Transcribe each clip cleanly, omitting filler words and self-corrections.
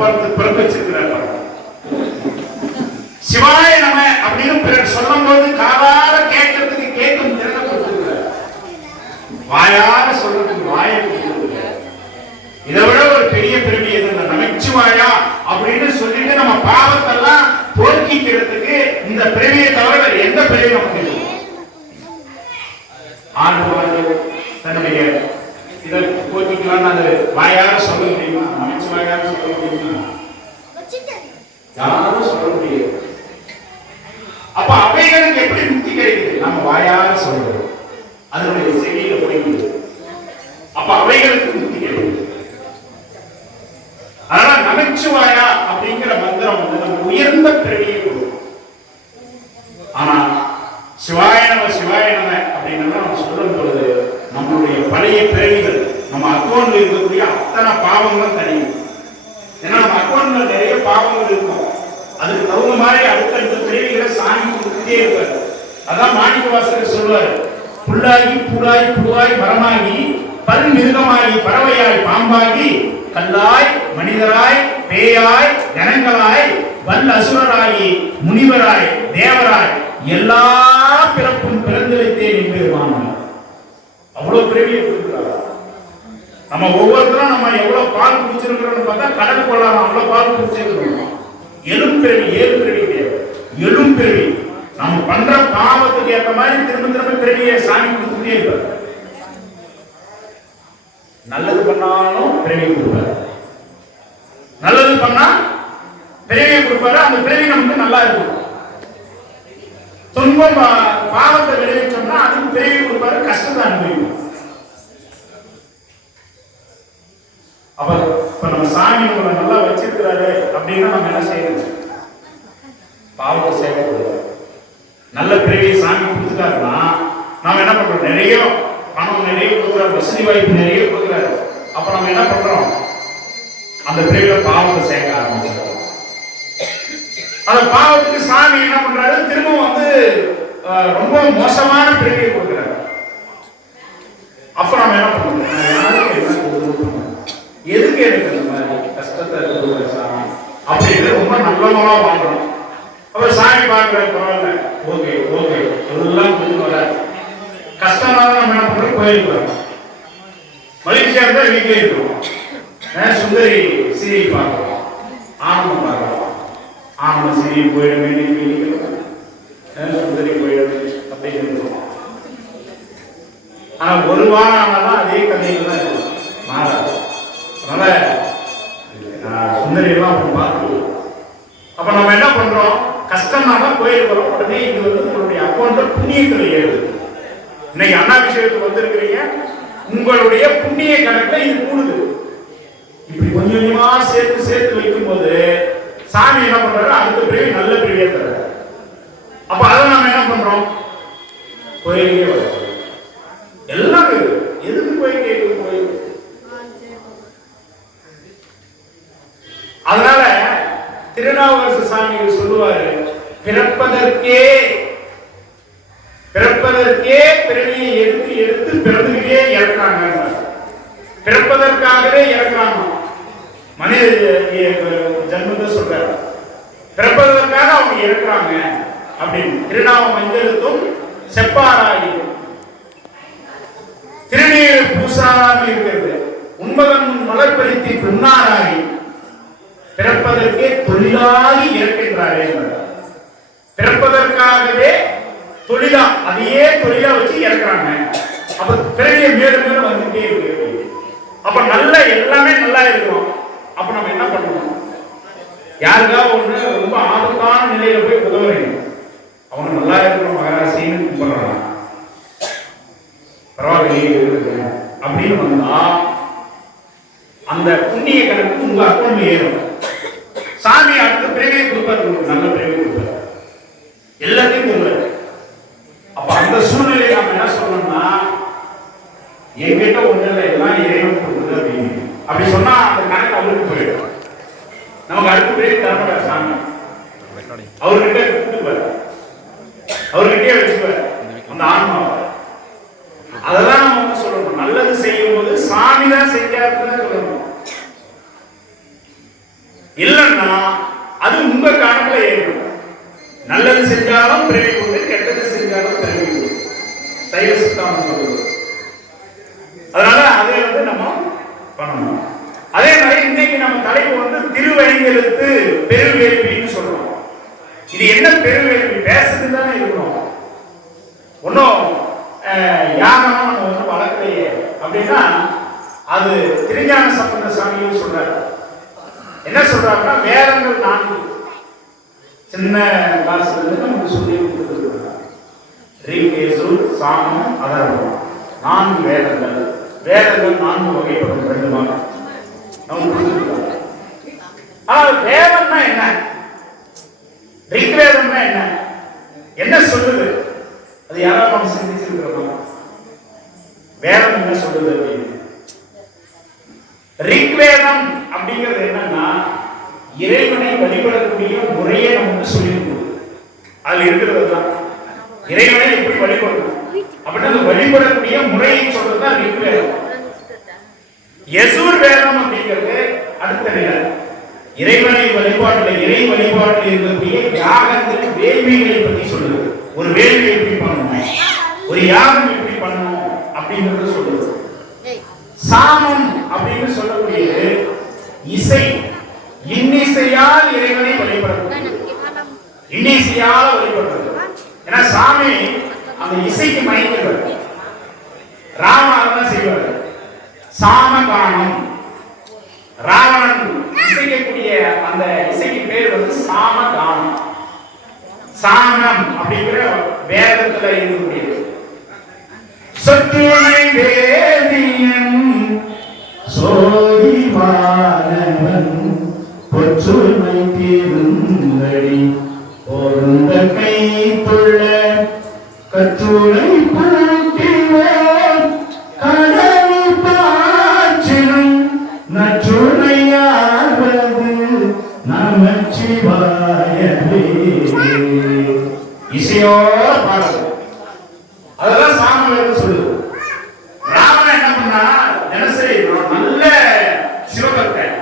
பிறகு வச்சிருக்கிறார். சிவாய நம அப்படின்னு பிறர் சொல்லும் போது காதார கேட்கறதுக்கு கேட்கும் திறனை கொடுத்திருக்கிறார். வாயார சொல்றதுக்கு வாயை கொடுத்திருக்கிறார். இதை விட ஒரு பெரிய பிறவி எது? நமச்சிவாயா அப்படின்னு சொல்லிட்டு நம்ம பாவத்தெல்லாம் போக்கிக்கிறதுக்கு இந்த பிறவியை தவிர வேற எந்த பிறவி நமக்கு இல்லை. ஆண்டு தன்னுடைய இதை போக்கிக்கலாம். அது வாயார சொல்ல முடியுமா? நமச்சிவாயார சொல்ல முடியுமா? யாரும் சொல்ல முடியாது. அப்ப அவைகளுக்கு எப்படி முக்தி கிடைக்குது? நம்ம வாயார சொல்றோம், அதனுடைய செவியில போய்விடுது. அப்ப அவைகளுக்கு முக்தி கிடைக்குது. அதனால நமச்சிவாயா அப்படிங்கிற மந்திரம் வந்து நம்ம உயர்ந்த பிறவியை கொடுக்கும். ஆனா சிவாய நம சிவாய நம அப்படின்னு நம்ம சொல்லும் பொழுது நம்மளுடைய பழைய பிறவிகள், நம்ம அக்கௌண்ட்ல இருக்கக்கூடிய அத்தனை பாவங்களும் தனியும். ஏன்னா நம்ம அக்கௌண்ட்ல நிறைய பாவங்கள் இருக்கும். அதுக்கு தகுந்த மாதிரி அடுத்தடுத்த பிறவிகளை சாமி கொடுத்துட்டே இருப்பார். அதான் மாணிக்க வாசகர் சொல்வார், புல்லாகி புடாய் புழுவாய் மரமாகி பல் மிருகமாகி பறவையாய் பாம்பாகி கல்லாய் மனிதராய் பேயாய் கணங்களாய் வல் அசுரராகி முனிவராய் தேவராய் எல்லா பிறப்பும் பிறந்து வைத்தேன் என்று வாங்க. அவ்வளவு பிறவியை கொடுக்கிறார். நம்ம ஒவ்வொருத்தரும் நம்ம எவ்வளவு பால் குடிச்சிருக்கிறோம்னு பார்த்தா கடல் கொள்ளலாம், அவ்வளவு பால் குடிச்சிருக்கிறோம். எழும் பிறவி, ஏழு பிறவி கிடையாது, எழும் பிறவி. நம்ம பண்ற பாவத்துக்கு ஏற்ற மாதிரி திரும்ப திரும்ப பிறவியை சாமி கொடுத்துட்டே இருப்பார். நல்லது பண்ணாலும் பிறவியை கொடுப்பாரு, நல்லது பண்ணா பிறவியை கொடுப்பாரு. அந்த பிறவி நமக்கு நல்லா இருக்கும். துன்பம் பாவத்தை விளைவிச்சோம்னா அதுக்கு பிறவி கொடுப்பாரு, கஷ்டத்தை அனுபவிக்கும். அப்ப இப்ப நம்ம சாமி நம்மளை நல்லா வச்சிருக்கிறாரு அப்படின்னா நம்ம என்ன செய்யணும்? பாவத்தை செய்யக்கூடாது. நல்ல பிறவியை சாமி கொடுத்துட்டாருன்னா நாம என்ன பண்றோம்? நிறைய பணம் நிறைய கொடுக்குறாரு, வசதி வாய்ப்பு நிறைய கொடுக்குறாரு. அப்ப நம்ம என்ன பண்றோம்? அந்த பிறவில பாவத்தை சேர்க்க ஆரம்பிச்சிடும். அந்த பாவத்துக்கு சாமி என்ன பண்றாரு? திரும்ப வந்து ரொம்ப மோசமான பிறவியை கொடுக்குறாரு. அப்ப நம்ம என்ன பண்றோம்? எதுக்கு எனக்கு இந்த மாதிரி கஷ்டத்தை அப்படின்னு ரொம்ப நல்லவங்களா வாழ்றோம். அப்ப சாமி பார்க்கிற பரவாயில்ல, ஓகே ஓகே எல்லாம் புரிஞ்சு வர கஷ்டம்னால நம்ம என்ன பண்றோம்? கோயிலுக்கு வரோம். மகிழ்ச்சியா இருந்தா வீட்டிலே இருக்கிறோம். சுந்தரி சீரியல் பார்க்கிறோம், ஆனந்தம் பார்க்கிறோம். ஆனந்த சீரியல் போயிட வேண்டிய சுந்தரி போயிட அப்படின்னு. ஆனா ஒரு வாரம் ஆனாலும் அதே கதையில தான் இருக்கும், மாறாது. அதனால சுந்தரி எல்லாம் பார்த்துருவோம். அப்ப நம்ம என்ன பண்றோம்? கஷ்டம்னாதான் கோயிலுக்கு வரோம். உடனே இது வந்து உங்களுடைய அக்கௌண்ட்ல புண்ணியத்துல ஏறுது. இன்னைக்கு அண்ணாபிஷேகத்துக்கு வந்திருக்கிறீங்க, உங்களுடைய புண்ணிய கணக்குல இது கூடுது. இப்படி கொஞ்சம் கொஞ்சமா சேர்த்து சேர்த்து வைக்கும் போது சாமி என்ன பண்றாரு? அடுத்த பிரிவு நல்ல பிரிவியா தர்றாரு. அப்ப அதை நம்ம என்ன பண்றோம்? கோயிலுக்கே வரோம். எல்லாம் எதுக்கு போய் கேட்கும்? கோயில். அதனால திருநாவுக்கரசு சாமிகள் சொல்லுவாரு, பிறப்பதற்கே பிறவியை எடுத்து எடுத்து பிறந்துகிட்டே இறக்குறாங்க. பிறப்பதற்காகவே இறக்குறாங்க. மனித ஜன்மத்தை சொல்றாரு, பிறப்பதற்காக அவங்க இறக்குறாங்க அப்படின்னு. திருநாம மஞ்சளுக்கும் செப்பாராகி திருநீர் பூசாராக இருக்கிறது, உண்மகன் மலர்பரித்தி புன்னாராகி பிறப்பதற்கே தொழிலாகி இறக்கின்றாரே. பிறப்பதற்காகவே தொழிலா, அதையே தொழிலா வச்சு இறக்குறாங்க. அப்ப பிறவிய மேலும் மேலும் வந்துட்டே இருக்கு. அப்ப நல்ல எல்லாமே நல்லா இருக்கும். அப்ப நம்ம என்ன பண்ணணும்? யாருக்காவது ஒண்ணு ரொம்ப ஆபத்தான நிலையில போய் உதவுறீங்க, அவங்க நல்லா இருக்கணும் மகராசின்னு கூப்பிடுறாங்க, பரவாயில்லையே அப்படின்னு வந்தா அந்த புண்ணிய கணக்கு உங்க அக்கௌண்ட்ல ஏறும். சாமி அடுத்த பிறவியை கொடுப்பாரு, நல்ல பிறவியை கொடுப்பாரு, எல்லாத்தையும் கொடுப்பாரு. அப்ப அந்த சூழ்நிலை நாம என்ன சொல்லணும்னா, என்கிட்ட ஒண்ணு இல்லை, எல்லாம் இறைவன் கொடுக்குது அப்படின்னு அப்படி சொன்னா அந்த கணக்கு அவருக்கு போயிடும். நமக்கு அடுத்த பிறகு தரப்பட சாமி அவர்கிட்ட கொடுத்துப்பாரு, அவர்கிட்டயே வச்சுப்பாரு அந்த ஆன்மாவை. அதெல்லாம் நம்ம வந்து சொல்லணும். நல்லது செய்யும் போது சாமி தான் செஞ்சாருன்னு சொல்லணும். செய்தாலும் பிறவி உண்டு, கெட்டது செஞ்சாலும் பிறவி உண்டு. சைவ சித்தாந்தம் சொல்லுது. அதனால அதை நம்ம பண்ணணும். அதே மாதிரி இன்னைக்கு நம்ம தலைப்பு திருவழிகளுக்கு பெருவேள்வின்னு சொல்றோம். இது என்ன பெருவேள்வி? பேசுறது தானே இருக்கணும். ஒன்னும் யாகம் நம்ம வளர்க்கலையே அப்படின்னா அது திருஞான சம்பந்த சாமியும் சொல்றாரு. என்ன சொல்றாருன்னா வேதங்கள் 4 சின்ன கிளாஸ்ல இருந்து நமக்கு சொல்லி கொடுத்துருக்காங்க. ரிக், யஜுர், சாமம், அதர்வணம் 4 வேதங்கள். வேதங்கள் 4 வகைப்படும் 2 மாதம் நமக்கு கொடுத்துருக்காங்க. ஆனால் வேதம்னா என்ன? ரிக் வேதம்னா என்ன? என்ன சொல்லுது? அது யாராவது நம்ம சிந்திச்சிருக்கிறோமா? வேதம் என்ன சொல்லுது அப்படின்னு? ரிக்வேதம் அப்படிங்கிறது என்னன்னா இறைவனை வழிபடக்கூடிய முறையை நமக்கு சொல்லிக் கொடுக்குது. அதுல இருக்கிறது தான் இறைவனை எப்படி வழிபடணும் அப்படின்னு அந்த வழிபடக்கூடிய முறையை சொல்றதுதான் ரிக்வேதம். யஜுர் வேதம் அப்படிங்கிறது அடுத்த நிலை. இறைவனை வழிபாட்டில் இறை வழிபாட்டில் இருக்கக்கூடிய யாகங்கள் வேள்விகளை பற்றி சொல்லுது. ஒரு வேள்வி எப்படி பண்ணணும், ஒரு யாகம் எப்படி பண்ணணும் அப்படிங்கிறது சொல்லுது. சாமம் அப்படின்னு சொல்லக்கூடியது இசை, இன்னிசையால் இறைவனை வழிபடக்கூடிய, இன்னிசையால் வழிபடுறது. ஏன்னா சாமி அந்த இசைக்கு மயங்குவார். ராவணன் செய்வார் சாமகானம். ராவணன் இசைக்கக்கூடிய அந்த இசைக்கு பேர் சாமகானம். சாமம் அப்படிங்கிற வேதத்துல இருக்கக்கூடியது. சொற்றுணை வேதியன் சோதிவானவன் பொற்றுமை தீருந்தடி பொருந்த கை தொள்ள கற்றுணை பூட்டிவோம் கடவு பாச்சினும் நற்றுணையாவது நமச்சிவாயவே. இசையோட பாடுறது அதெல்லாம் சாமவேதம் சொல்லுது. ராவணன் என்ன பண்ணா தினசரி நல்ல சிவபக்தன்.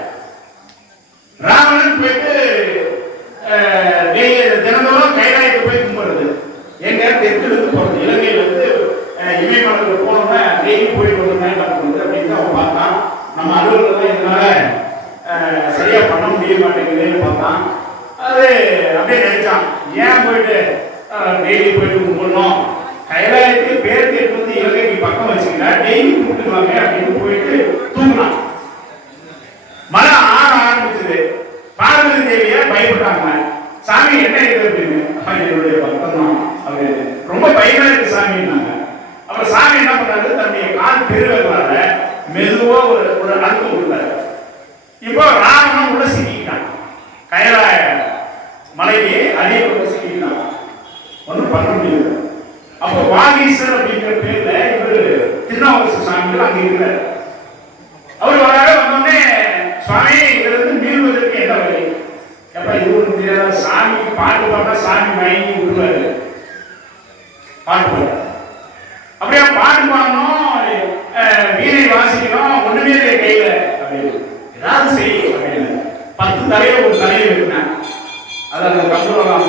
ராவணன் போயிட்டு தினந்தோறும் கைலாயத்துக்கு போய் கும்பிடுறது. எங்க தெற்கிலிருந்து போறது, இலங்கையில இருந்து இமயமலைக்கு போனோம்னா டெய்லி போயிட்டு வரணும் என்ன பண்றது அப்படின்னு அவன் பார்த்தான். நம்ம அலுவலகம் இதனால சரியா பண்ண முடிய மாட்டேங்குதுன்னு பார்த்தான். அது அப்படியே நினைச்சான், ஏன் போயிட்டு டெய்லி போயிட்டு கும்பிடணும், கைலாயத்துக்கு பேர் கேட்டு வந்து இலங்கைக்கு பக்கம் வச்சுக்கிட்டா டெய்லி கும்பிட்டுவாங்க அப்படின்னு போயிட்டு தூங்கினான். மழை ஆரம்பிச்சது. பார்வதி தேவிய பயப்பட்டாங்க. சாமி என்ன இருக்கு அப்படின்னு, என்னுடைய பக்தம் தான் அப்படின்னு ரொம்ப பயமா இருக்கு சாமின்னாங்க. அப்புறம் சாமி என்ன பண்ணாரு, தன்னுடைய கால் பெருவர்களால மெதுவா ஒரு அழுத்தம் கொடுத்தாரு. இப்போ ராவணன் உள்ள சிக்கிட்டான். கைலாய மலைக்கு அடியே சிக்கிட்டான். ஒன்றும் பண்ண முடியாது. அப்போ வாகீசர் அப்படிங்கிற பேர்ல இவர் திருநாவுக்கரசு சாமிகள் அங்க இருக்கிறார். அவர் வராரு. வந்தோடனே சுவாமி இதுல இருந்து மீள்வதற்கு என்ன வழி? எப்ப இது ஒன்று தெரியாத சாமி பாட்டு பாட்டா சாமி மயங்கி விடுவாரு. பாட்டு பாடு அப்படியே பாட்டு பாடணும், வீணை வாசிக்கணும், ஒண்ணுமே கையில அப்படின்னு ஏதாவது செய்யும் அப்படின்னு 10 தலையை ஒரு தலையை வைக்கினேன். அது அந்த கம்பூரம்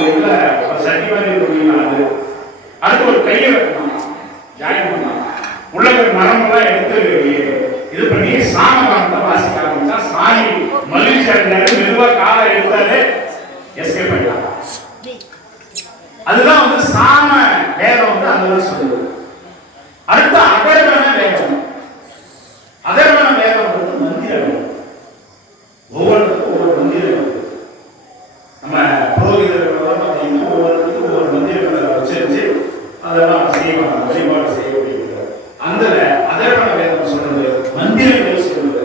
சட்டி மாதிரி இருக்கீங்களா, அது அதுக்கு ஒரு கையை வைக்கணும், ஜாயின் பண்ணலாம். உள்ள மரமெல்லாம் எடுத்து இது பண்ணி சாமகானத்தை வாசிக்க ஆரம்பிச்சா சாமி மகிழ்ச்சி அடைஞ்சாரு. மெதுவா காலை எடுத்தாரு, எஸ்கேப் பண்ணிட்டாங்க. அதுதான் சாம வேதம் அதுதான் சொல்லுது. அடுத்த அதர்வண வேதம். அதர்வண வேதம் மந்திரம். ஒவ்வொருத்தருக்கும் ஒவ்வொரு மந்திரம். நம்ம புரோகிதர்கள் பார்த்தீங்கன்னா ஒவ்வொருத்தருக்கும் ஒவ்வொரு மந்திரங்களை வச்சு அதெல்லாம் செய்வாங்க, வழிபாடு செய்யக்கூடியது. அந்த அதர்வண வேதம் சொல்றது மந்திரங்கள் சொல்றது.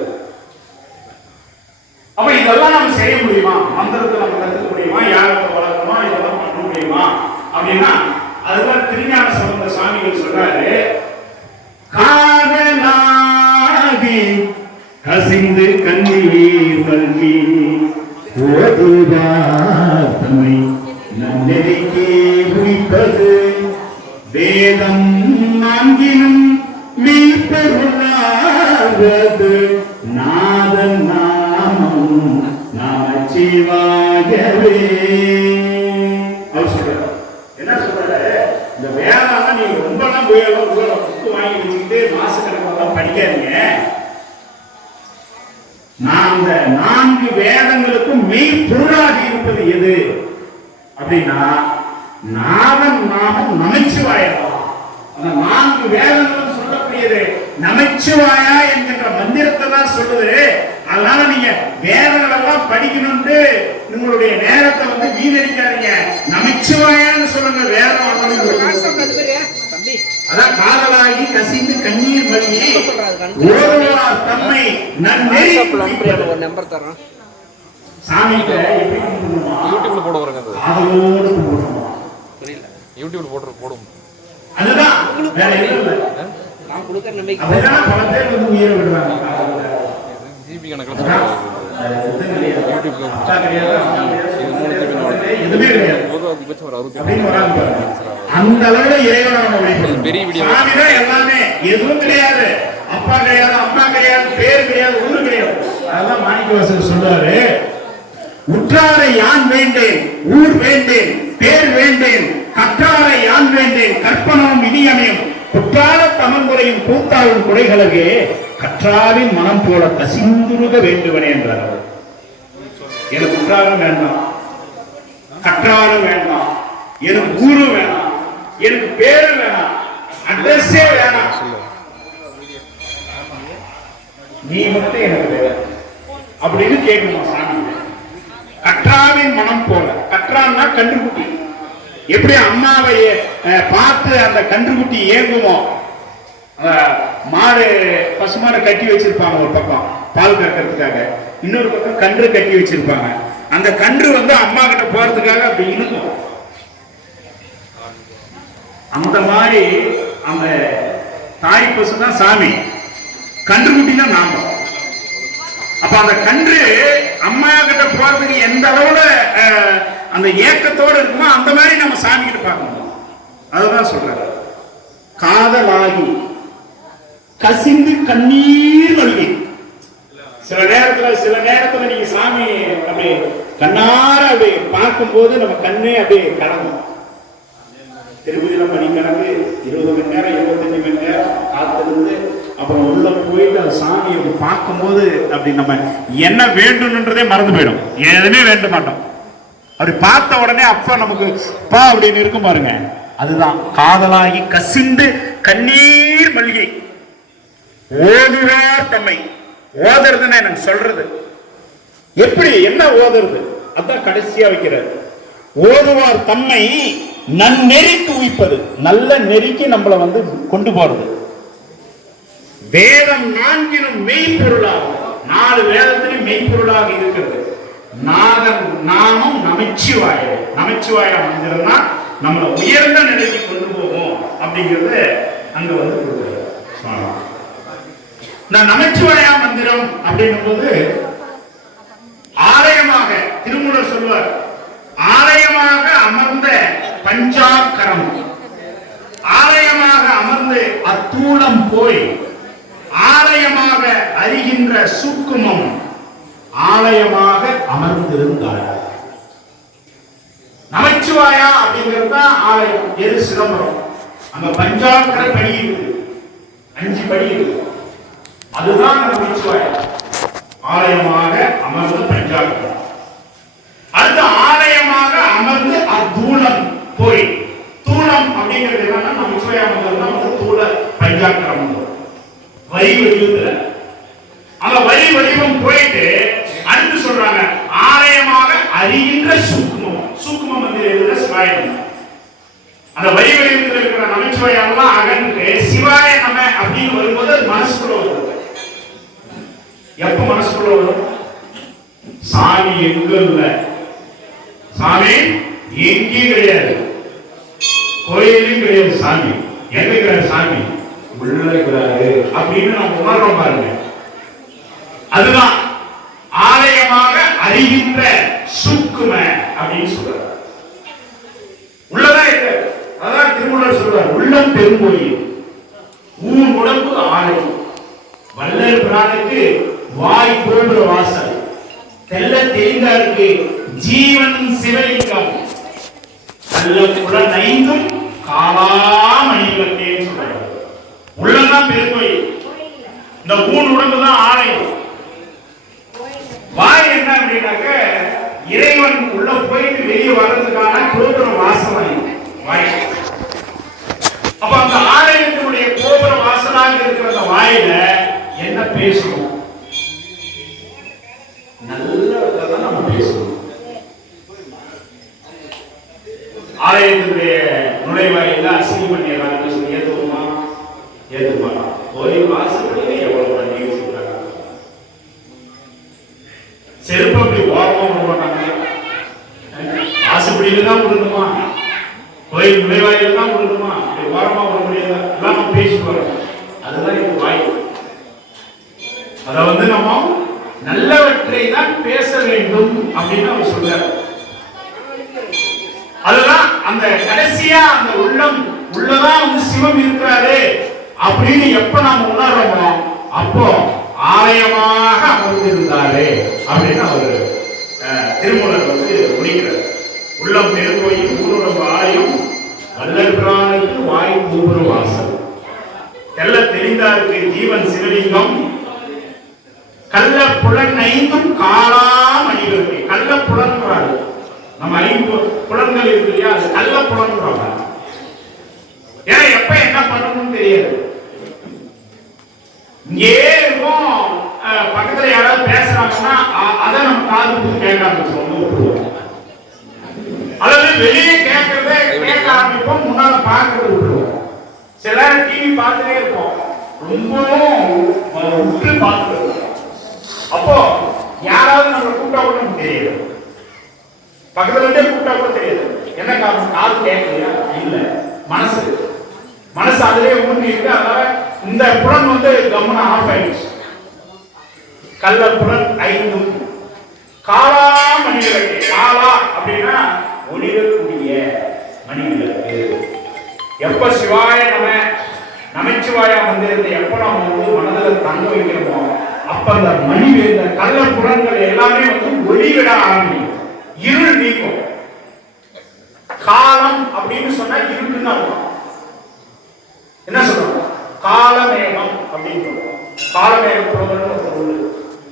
அப்ப இதெல்லாம் நம்ம செய்ய முடியுமா? மந்திரத்தை நம்ம கத்துக்க முடியுமா? யாகத்தை வளர்க்கணுமா? இதெல்லாம் பண்ண முடியுமா அப்படின்னா அதுதான் திருஞான சம்பந்த சாமிகள் சொல்றாரு. காதலாகி கசிந்து கண்ணீர் மல்கி ஓதுவார்த்தமை நல்லெறிக்கே குறிப்பது வேதம் நான்கினும் மீட்பெருளாவது நாதன் நாமம் நமச்சிவாயவே. அவர் சொல்றார் என்ன இந்த வேதம் நீங்க ரொம்பலாம் போய் புக்கு வாங்கி வச்சுக்கிட்டு மாசக்கணக்கெல்லாம் படிக்காதீங்க. நான் அந்த 4 வேதங்களுக்கும் மெய் பொருளாக இருப்பது எது அப்படின்னா நாதன் நாமம் நமச்சிவாயம். அந்த 4 வேதங்களும் சொல்லக்கூடியது நமச்சிவாயா என்கின்ற மந்திரத்தை தான் சொல்லுது. அதனால நீங்க வேதங்கள் எல்லாம் படிக்கணும்னு உங்களுடைய நேரத்தை வந்து வீணடிக்காதீங்க. நமச்சிவாயான்னு சொல்லுங்க. வேதம் அதான் காதலாகி கசிந்து கண்ணீர் மணி ஓதுவார் தம்மை நன்னெறி ஒரு நம்பர் தரோம். சாமிக்கு எப்படி யூடியூப்ல போட வரங்க. அதோட போடுறோம். புரியல. யூடியூப்ல போடுறோம். அதுதான் வேற எதுவும் இல்ல. நான் கொடுக்கிற நம்பிக்கை அதனால பல பேர் வந்து உயிரை விடுவாங்க. ஜிபி கணக்குல யூடியூப்ல போட்டா கிடையாது. எதுவுமே கிடையாது. அதிகபட்சம் ஒரு 60 அந்த அளவுல இறைவனான பெரிய வீடியோ சாமிதான் எல்லாமே. எதுவும் கிடையாது. அப்பா கிடையாது, அம்மா கிடையாது, பேர் கிடையாது, ஊரு கிடையாது. அதெல்லாம் மாணிக்கவாசகர் சொல்றாரு, உற்றாரை யான் வேண்டேன், ஊர் வேண்டேன், பேர் வேண்டேன், கற்றாரை யான் வேண்டேன், கற்பனவும் இனியமையும் குற்றால தமிழ்முறையும் கூத்தாவும் குறைகளவே கற்றாவின் மனம் போல கசிந்துருக வேண்டுவனே என்றார். எனக்கு குற்றாலும் வேண்டாம், கற்றாலும் வேண்டாம், எனக்கு ஊரு வேணாம், எனக்கு பேரு வேணாம், அட்ரஸே வேணாம், நீ மட்டும் எனக்கு வேற அப்படின்னு கேட்கணும் சாமி. கற்றாவின் மனம் போல. கற்றான்னா கன்றுக்குட்டி. எப்படி அம்மாவை பார்த்து அந்த கன்றுக்குட்டி ஏங்குமோ, மாடு பசுமாடு கட்டி வச்சிருப்பாங்க ஒரு பக்கம் பால் கறக்கிறதுக்காக, இன்னொரு பக்கம் கன்று கட்டி வச்சிருப்பாங்க. அந்த கன்று வந்து அம்மா கிட்ட போறதுக்காக அப்படி இருக்கும். அந்த மாதிரி அந்த தாய் பசு தான் சாமி, கன்றுக்குட்டி தான் நாம. அப்ப அந்த கன்று அம்மா கிட்ட போறதுக்கு எந்த அளவுல அந்த ஏக்கத்தோடு இருக்குமோ அந்த மாதிரி நம்ம சாமி கிட்ட பார்க்கணும். அதுதான் சொல்றாரு, காதலாகி கசிந்து கண்ணீர் வழி. சில நேரத்துல நீங்க சாமி அப்படியே கண்ணார அப்படியே பார்க்கும் போது நம்ம கண்ணே அப்படியே கடங்கும். திருப்பதியில மணி கணக்கு 20 மணி நேரம் 25 மணி நேரம் காத்திருந்து அப்புறம் உள்ள போயிட்டு அந்த சாமி அப்படி பார்க்கும் போது அப்படி நம்ம என்ன வேண்டும்ன்றதே மறந்து போயிடும். எதுவுமே வேண்ட மாட்டோம். அப்படி பார்த்த உடனே அப்ப நமக்கு பா அப்படின்னு இருக்கும் பாருங்க. அதுதான் காதலாகி கசிந்து கண்ணீர் மல்கை ஓதுவார் தம்மை. ஓதுறதுன்னு எனக்கு சொல்றது எப்படி, என்ன ஓதுறது, அதான் கடைசியா வைக்கிறார். ஓதுவார் தம்மை நன்னெறிக்கு உய்ப்பது, நல்ல நெறிக்கு நம்மள வந்து கொண்டு போறது. வேதம் 4 மெய்ப்பொருளாக, 4 வேதத்திலும் மெய்ப்பொருளாக இருக்கிறது. நாதன் நாமம் நமச்சிவாய. நமச்சிவாய மந்திரம்னா நம்மளை உயர்ந்த நிலைக்கு கொண்டு போகும் அப்படிங்கிறது அங்க வந்து கொடுக்கிறார். நான் நமச்சிவாயா மந்திரம் அப்படின்னும் போது ஆலயமாக திருமூலர் சொல்வார், ஆலயமாக அமர்ந்த பஞ்சாக்கரம், ஆலயமாக அமர்ந்து அத்தூளம் போய் ஆலயமாக அறிகின்ற சூக்குமம் ஆலயமாக அமர்ந்திருந்தார். நமச்சிவாயா அப்படிங்கிறது தான் ஆலயம். எது சிதம்பரம், அங்க பஞ்சாக்கர படி இருக்கு, 5 படி இருக்கு. அதுதான் நமச்சிவாயா. ஆலயமாக அமர்ந்து பஞ்சாக்கரம், அடுத்த ஆலயமாக அமர்ந்து அத்தூளம் போய். தூளம் அப்படிங்கிறது என்னன்னா நமச்சிவாயா மந்திரம் வந்து தூள பஞ்சாக்கரம் வரி வடிவத்துல. அந்த வரி வடிவம் போயிட்டு அடுத்து சொல்றாங்க ஆலயமாக அறிகின்ற சூக்குமம். சூக்குமம் வந்து சிவாயம். அந்த வரி வடிவத்தில் இருக்கிற நமச்சிவாயெல்லாம் அகன்று சிவாய நம அப்படின்னு வரும்போது மனசுக்குள்ள வரும். எப்ப மனசுக்குள்ள வரும்? சாமி எங்க இல்ல, சாமி எங்கேயும் கிடையாது, கோயிலும் கிடையாது. சாமி எங்க இருக்கிற? சாமி உள்ள இருக்கிறாரு அப்படின்னு நம்ம உணர்றோம் பாருங்க. அதுதான் ஆலயமாக அறிகின்ற சூக்கும அப்படின்னு சொல்றாரு. உள்ளதான் இருக்கு. அதான் திருமூலர் சொல்றார், உள்ளம் பெருங்கோயில் ஊர் உடம்பு ஆலயம். வள்ளல் பிரானுக்கு வாய் போன்ற வாசல், தெல்ல தெரிந்தாருக்கு ஜீவன் சிவலிங்கம், நல்ல புலன் 5 காலாமணிவிளக்கேன்னு சொல்றாரு. உள்ளதான் பெருங்கோயில், இந்த மூணு உடம்பு தான் ஆலயம். வாய் என்ன அப்படின்னாக்க இறைவன் உள்ள போயிட்டு வெளியே வர்றதுக்கான கோபுர வாசல் வாய். அப்ப அந்த ஆலயத்தினுடைய கோபுர வாசலாக இருக்கிற அந்த வாயில என்ன பேசணும்? நல்லதான் நம்ம பேசணும். ஆலயத்தினுடைய நுழைவாயில அசிங்க பண்ணிடுறாங்க, சொல்லி ஏத்துமா ஏத்துமா கோயில் வாசல் எவ்வளவு நீங்க சொல்றாங்க. செருப்பு அப்படி ஓரமா விட மாட்டாங்க, வாசப்படியில தான் விடணுமா, கோயில் நுழைவாயில தான் விடணுமா, ஓரமா விட முடியாது. எல்லாம் நம்ம பேசிட்டு வரோம். அதுதான் இது வாய். அத நம்ம நல்லவற்றை தான் பேச வேண்டும் அப்படின்னு அவர் சொல்றார். அதுதான் அந்த கடைசியா அந்த உள்ளதான் சிவம் இருக்கிறாரு அப்படின்னு எப்ப நாம உணர்றோமோ அப்போ ஆலயமாக அமர்ந்திருந்தாரு அப்படின்னு அவர் திருமூலர் முடிக்கிறார். உள்ளம் பெருங்கோயில் ஊருடம்பு ஆலயம், வள்ளல் பிரானுக்கு வாய் கோபுர வாசல், தெல்ல தெரிந்தாருக்கு ஜீவன் சிவலிங்கம், கள்ள புலன் ஐந்தும் காலாமணிவிளக்கு. கள்ள புலன் நம்ம 5 புலன்கள் இருக்கு இல்லையா, அது கள்ள புலன். ஏன்னா எப்ப என்ன பண்ணணும்னு தெரியாது. இங்கே இருக்கும், பக்கத்துல யாராவது பேசுறாங்கன்னா அதை நம்ம காது கேட்க, அதாவது வெளியே கேட்கறத கேட்க ஆரம்பிப்போம், முன்னால பார்க்கறது விட்டுருவோம். சில நேரம் டிவி பார்த்துட்டே இருப்போம், ரொம்பவும் உற்று பார்த்துருவோம். அப்போ யாராவது நம்ம கூப்பிட்டா கூட நமக்கு தெரியாது, பக்கத்துல இருந்தே கூப்பிட்டா கூட தெரியாது. என்ன காரணம்? காது கேட்கலையா? இல்ல, மனசு அதிலே ஊன்றி இருக்கு. அதனால இந்த புலன் கவனம் ஆஃப் ஆயிடுச்சு. கள்ள புலன் 5 காலா மணிவிளக்கு. காலா அப்படின்னா ஒளிரக்கூடிய மணிவிளக்கு. எப்ப சிவாய நமச்சிவாயா மந்திரத்தை எப்ப நம்ம மனதில் தங்க வைக்கிறோமோ அப்ப அந்த மணிவிளக்கு, கள்ள புலன்கள் எல்லாமே ஒளிவிட ஆரம்பிக்கும், இருள் நீக்கும். காலம் அப்படின்னு சொன்னா இருட்டுன்னு அர்த்தம். என்ன சொல்றோம்? காலமேகம் அப்படின்னு சொல்றோம். காலமேகம் பொருள்.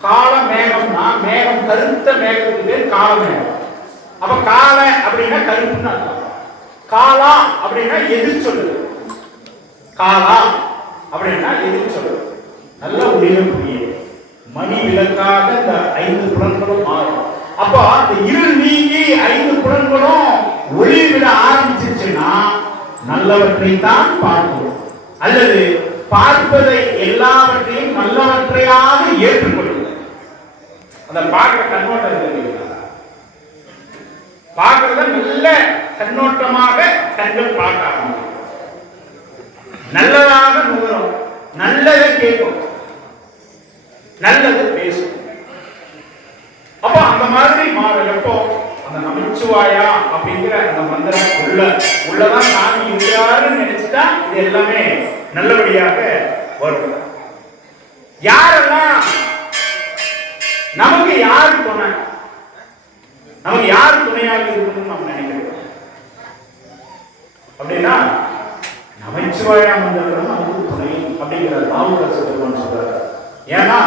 காலமேகம்னா மேகம், கருத்த மேகத்துக்கு பேர் காலமேகம். அப்ப கால அப்படின்னா கருப்புன்னு அர்த்தம். காலா அப்படின்னா எதிர் சொல்லுது. காலா அப்படின்னா எதிர் சொல்லுது. நல்ல ஒளிரக்கூடிய மணி விளக்காக இந்த 5 புலன்களும் மாறும். அப்போ அந்த இருள் நீங்கி 5 புலன்களும் ஒளி விட ஆரம்பிச்சிருச்சுன்னா நல்லவற்றை தான் பார்ப்போம், அல்லது பார்ப்பதை எல்லாவற்றையும் நல்லவற்றையாக ஏற்றுக்கொள்ளும். அந்த பார்க்கிற கண்ணோட்டம் இருக்கு, பார்க்கிறத நல்ல கண்ணோட்டமாக கண்கள் பார்க்க ஆரம்பிக்கும், நல்லதாக நுகரும், நல்லதை கேட்கும், நல்லது பேசும். அப்போ அந்த மாதிரி மாறும். எப்போ அந்த நமச்சிவாயா அப்படிங்கிற அந்த மந்திரம் உள்ளதான் சாமி இருக்கிறாருன்னு நினைச்சுட்டா இது எல்லாமே நல்லபடியாக வரும். யாரெல்லாம் நமக்கு யார் துணை, நமக்கு யார் துணையாக இருக்கணும்னு நம்ம நினைக்கிறோம் அப்படின்னா நமச்சிவாயா மந்திரம் நமக்கு துணை அப்படிங்கிற நாவுக்கரசு பெருமான் சொல்றாரு. ஏன்னா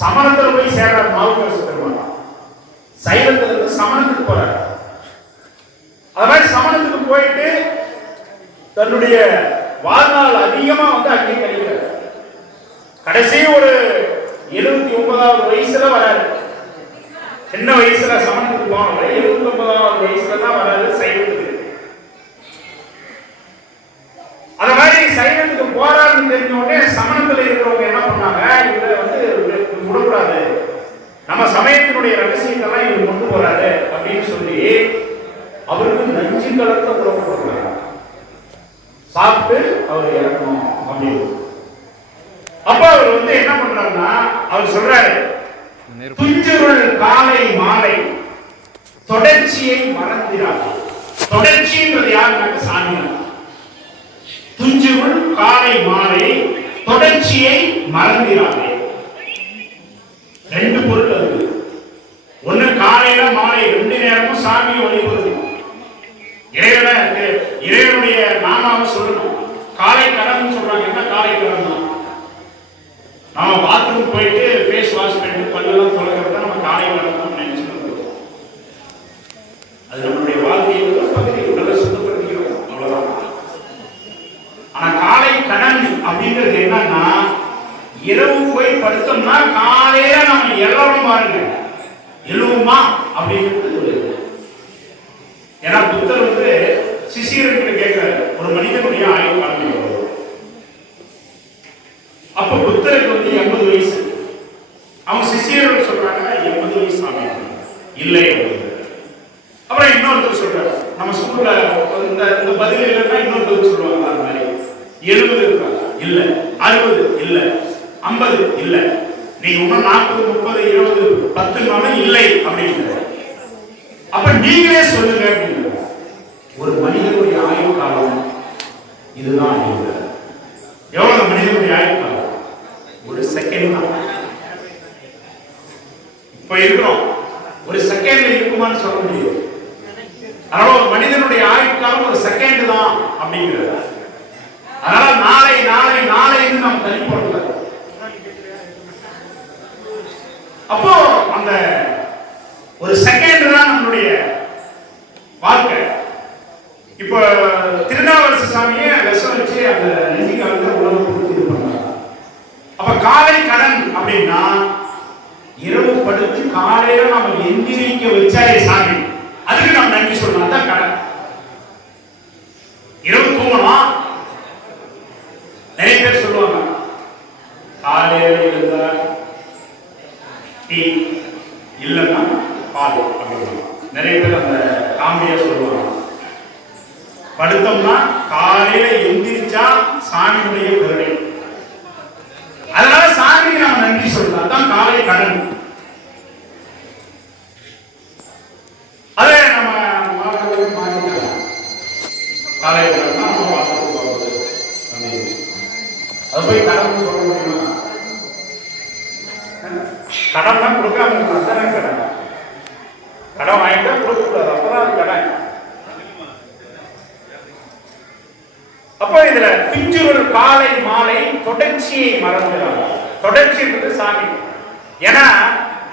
சமணத்தில் போய் சேர்ற நாவுக்கரசு பெருமான் சைவத்திலிருந்து சமணத்துக்கு போறாரு. அது மாதிரி சமணத்துக்கு போயிட்டு தன்னுடைய வாழ்நாள் அதிகமா அங்கே கழிக்கிறார். கடைசி ஒரு 79வது வயசுல வராரு. சின்ன வயசுல சமணத்துக்கு போனவங்க 79வது வயசுல தான் வராரு சைவத்துக்கு. அந்த மாதிரி சைவத்துக்கு போறாருன்னு தெரிஞ்ச உடனே சமணத்துல இருக்கிறவங்க என்ன பண்ணாங்க, இவரை விடக்கூடாது, நம்ம சமயத்தினுடைய ரகசியத்தெல்லாம் இவர் கொண்டு போறாரு அப்படின்னு சொல்லி அவருக்கு நஞ்சு கலந்த உணவு கொடுக்குறாங்க. சாப்பிட்டு அவர் இறக்கணும் அப்படின்னு. அப்ப அவர் என்ன பண்றாருன்னா, அவர் சொல்றாரு, துஞ்சுருள் காலை மாலை தொடர்ச்சியை மறந்திராது. தொடர்ச்சின்றது யாருன்னாக்க சாமி. துஞ்சுருள் காலை மாலை தொடர்ச்சியை மறந்திராது. 2 பொருள் இருக்கு. ஒண்ணு காலையில மாலை 2 நேரமும் சாமியை வழிபடுறோம். இறைவனுடைய காலை கடன் தான். நம்ம பாத்ரூம் போயிட்டு ஃபேஸ் வாஷ் பண்ணிட்டு பல்லெல்லாம் தொலைக்கிறத நம்ம காலை கடன் தான் நினைச்சுட்டு இருக்கோம். அது நம்மளுடைய வாழ்க்கையில் ஒரு பகுதி, உடலை சுத்தப்படுத்திக்கிறோம், அவ்வளவுதான். ஆனா காலை கடன் அப்படிங்கிறது என்னன்னா, இரவு போய் படுத்தோம்னா காலையில நம்ம எல்லோரும் பாருங்க எழுவுமா அப்படிங்கிறது. ஏன்னா புத்தர் வந்து சிஷியர்கிட்ட கேட்கிறாரு, ஒரு மனிதனுடைய ஆயுள் காலம் எவ்வளவு? அப்ப புத்தருக்கு வந்து 80 வயசு. அவங்க சிஷியர்கள் சொல்றாங்க 80 வயசு ஆகும். இல்லை. அப்புறம் இன்னொருத்தர் சொல்றாரு, நம்ம ஸ்கூல்ல இந்த பதில் இல்லைன்னா இன்னொருத்தர் சொல்லுவாங்க அது மாதிரி 70 இருக்காங்க. இல்ல 60 இல்ல 50 இல்ல, நீங்க இன்னும் 40 30 20 10 நாளும் இல்லை அப்படின்னு. அப்ப நீங்களே சொல்லுங்க அப்படின்னு. ஒரு மனிதனுடைய ஆயுள் காலம் இதுதான். எவ்வளவு மனிதனுடைய ஆயுள் காலம்? ஒரு செகண்ட் தான். இப்ப இருக்கிறோம், ஒரு செகண்ட்ல இருக்குமான்னு சொல்ல முடியும். அதனால ஒரு மனிதனுடைய ஆயுள் காலம் ஒரு செகண்ட் தான் அப்படிங்கிறது. அதனால நாளை நாளை நாளைன்னு நாம் தள்ளி போடல. அப்போ அந்த ஒரு செகண்ட் தான் நம்மளுடைய வாழ்க்கை. இப்போ திருநாவரசு சாமியை விஷம் வச்சு அந்த நெஞ்சி காலத்தில் உணவு கொடுத்து இது பண்ணாங்க. அப்ப காலை கடன் அப்படின்னா இரவு படுத்து காலையில நம்ம எந்திரிக்க வச்சாலே சாமி, அதுக்கு நம்ம நன்றி சொல்லணும். அதான் கடன். இரவு தூங்கணும். நிறைய பேர் சொல்லுவாங்க காலையில எழுந்தா டீ இல்லைன்னா பால் அப்படின்னு. நிறைய பேர் அந்த காமெடியா சொல்லுவாங்க. படுத்தோம்னா காலையில எந்திரிச்சா சாமியுடைய கருணை. அதனால சாமிக்கு நம்ம நன்றி சொல்லலாம். அதான் காலை கடன். அதே நம்ம காலை கடன் நம்ம வாசலுக்கு போகிறது. அது போய் கடன் சொல்ல முடியுமா? கடன் தான் கொடுக்காம இருக்கணும். கடன் கடன் வாங்கிட்டா கொடுக்க கூடாது. அப்பதான் கடன். அப்போ இதுல பிஞ்சுரு காலை மாலை தொடர்ச்சியை மறந்துடாங்க. தொடர்ச்சி என்பது சாமி. ஏன்னா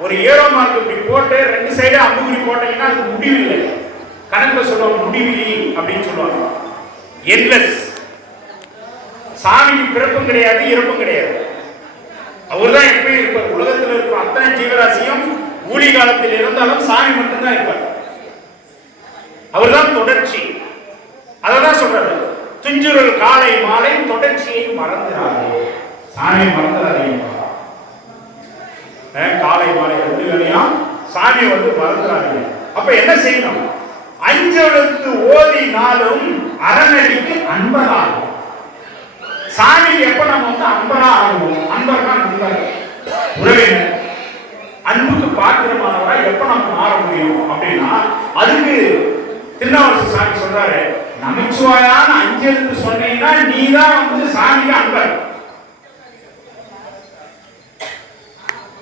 ஒரு 7 மார்க் இப்படி போட்டு 2 சைடு அம்புகுறி போட்டீங்கன்னா அது முடிவில்லை. கணக்குல சொல்லுவாங்க முடிவிலி அப்படின்னு சொல்லுவாங்க. எண்ட்லெஸ். சாமிக்கு பிறப்பும் கிடையாது, இறப்பும் கிடையாது. அவர்தான் எப்பயும் இருப்பார். உலகத்தில் இருக்கிற அத்தனை ஜீவராசியும் ஊழி காலத்தில் இருந்தாலும் சாமி மட்டும்தான் இருப்பார். அவர்தான் தொடர்ச்சி. அததான் சொல்றாரு, துஞ்சுரல் காலை மாலை தொடர்ச்சியை மறந்துடாதே. சாமியை மறந்துடாதீங்க. காலை மாலை 2 வேளையும் சாமி வந்து மறந்துடாதீங்க. அப்ப என்ன செய்யணும்? அஞ்செழுத்து ஓதினாலும் அறநடிக்கு அன்பராகும். சாமி எப்ப நம்ம வந்து அன்பரா ஆகும்? அன்பர்னா நண்பர், உறவினர், அன்புக்கு பாத்திரமானவரா எப்ப நம்ம மாற முடியும் அப்படின்னா, அதுக்கு திருநாவரசு சாமி சொல்றாரு, நமச்சிவாயான 5 எழுத்து சொன்னீங்கன்னா நீதான் வந்து சாமிக்கு அன்பர்.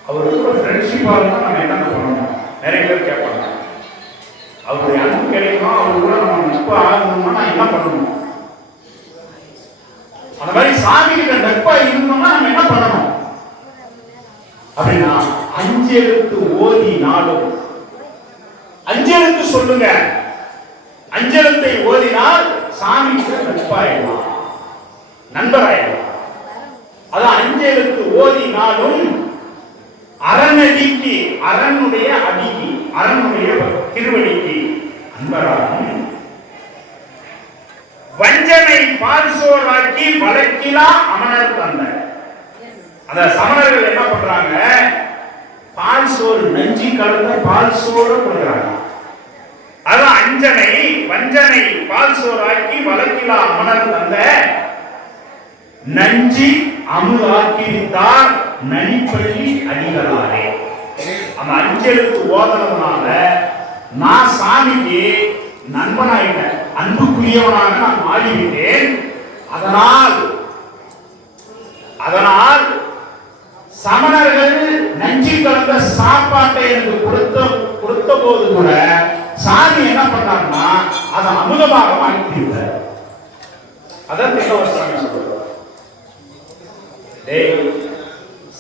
அவருக்கு ஒரு ஃப்ரெண்ட்ஷிப் ஆகுதுன்னா நம்ம என்ன பண்ணணும்? நிறைய பேர் கேட்பாங்க, அவருடைய அன்பு கிடைக்கணும், அவரு கூட நம்ம நட்பு ஆகணும்னா என்ன பண்ணணும்? அந்த மாதிரி சாமி கிட்ட நட்பா இருக்கணும்னா நம்ம என்ன பண்ணணும் அப்படின்னா, 5 எழுத்து ஓதி நாளும் 5 எழுத்து சொல்லுங்க. 5 எழுத்தை ஓதினால் சாமி கிட்ட நட்பாயிடலாம், நண்பராயிடலாம். அதான் 5 எழுத்து ஓதினாலும் அரணடிக்கு, அரணுடைய அடிக்கு, அரணுடைய திருவடிக்கு அன்பராகும். வஞ்சனை பால்சோராக்கி வழக்கிலா அமனர் தந்த. அந்த சமணர்கள் என்ன பண்றாங்க? பால் சோறு, நஞ்சி கலந்த பால் சோறு கொடுக்குறாங்க. அதான் அஞ்சனை வஞ்சனை பால் சோறாக்கி வழக்கிலா அமனர் தந்த. நஞ்சி அமுதாக்கிவித்தார் நனிப்பள்ளி அடிகளாரே. அந்த 5 எழுத்து ஓதனதுனால நான் சாமிக்கு நண்பனாயிட்டேன், அன்புக்குரியவனாக நான் மாறிவிட்டேன். அதனால் சமணர்கள் நஞ்சி கலந்த சாப்பாட்டை எனக்கு கொடுத்த போது கூட சாமி என்ன பண்ணாருன்னா அதை அமுதமாக மாற்றிவிட்டார். அதான் திருநாவரசு சாமி சொல்றார்.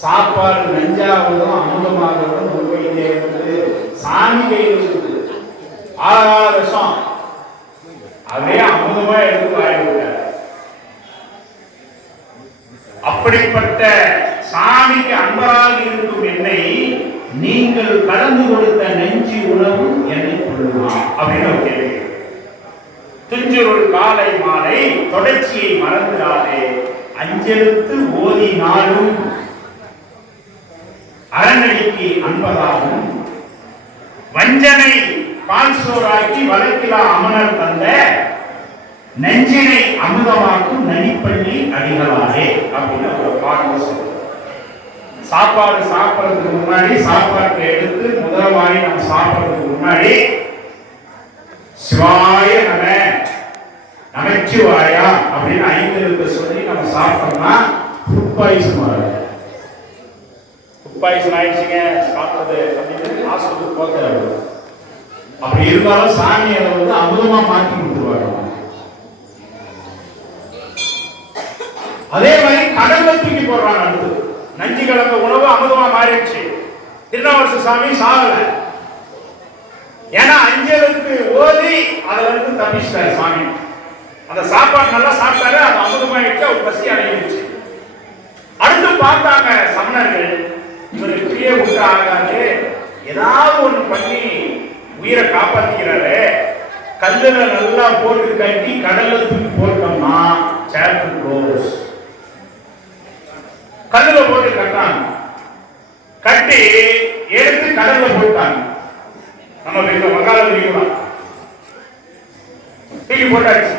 சாப்பாடு நஞ்சாவதும் அமுதமாகவும் ஒரு கையிலே இருந்து சாமி கையில் இருக்குது. ஆகாத விஷம் அதே அமுதமா எடுத்து ஆயிடுவார். அப்படிப்பட்ட சாமிக்கு அன்பராக இருக்கும் என்னை நீங்கள் கலந்து கொடுத்த நெஞ்சி உணவு என்னை கொள்ளுமா அப்படின்னு ஒரு கேள்வி. துஞ்சூர் காலை மாலை தொடர்ச்சியை மறந்துடாதே, அஞ்செழுத்து ஓதி நாளும் அறநடிக்கு அன்பதாகும், வஞ்சனை பால் சோறாக்கி வழக்கிலா அமனர் தந்த நெஞ்சினை அமுதமாக்கும் நனிப்பள்ளி அடிகளாரே அப்படின்னு ஒரு பாடல் சொல்லுவார். சாப்பாடு சாப்பிட்றதுக்கு முன்னாடி, சாப்பாட்டை எடுத்து முதல் வாரி நம்ம சாப்பிட்றதுக்கு முன்னாடி சிவாய நம நமச்சிவாயா அப்படின்னு 5 எழுத்து சொல்லி நம்ம சாப்பிட்டோம்னா ஃபுட் பாய்சன் வராது. ஃபுட் பாய்சன் ஆயிடுச்சுங்க சாப்பிட்றது அப்படின்னு ஹாஸ்பிட்டல் போகிறாரு. அப்படி இருந்தாலும் சாமி அதை வந்து அமுதமா மாற்றி கொடுத்துருவாங்க. அதே மாதிரி கடல்ல தூக்கி போடுறாங்க. அடுத்து நஞ்சு கலந்த உணவு அமுதமா மாறிடுச்சு. திருநாவுக்கரசு சாமி சாகல, ஏன்னா அஞ்சலுக்கு ஓதி அதுல இருந்து தப்பிச்சிட்டாரு சாமி. அந்த சாப்பாடு நல்லா சாப்பிட்டாரு, அது அமுதமாயிடுச்சு, அவர் பசி அடைஞ்சிருச்சு. அடுத்து பார்த்தாங்க சமணர்கள், இவர் இப்படியே விட்டு ஆகாது, ஏதாவது ஒண்ணு பண்ணி உயிரை காப்பாத்திக்கிறாரு, கல்லுல நல்லா போட்டு கட்டி கடல்ல தூக்கி போட்டோம்னா சாப்டர் க்ளோஸ். கல்லுல போட்டு கட்டாங்க, கட்டி எடுத்து கடல்ல போட்டாங்க. நம்ம வீட்டுல மகால தூக்கி போட்டாச்சு.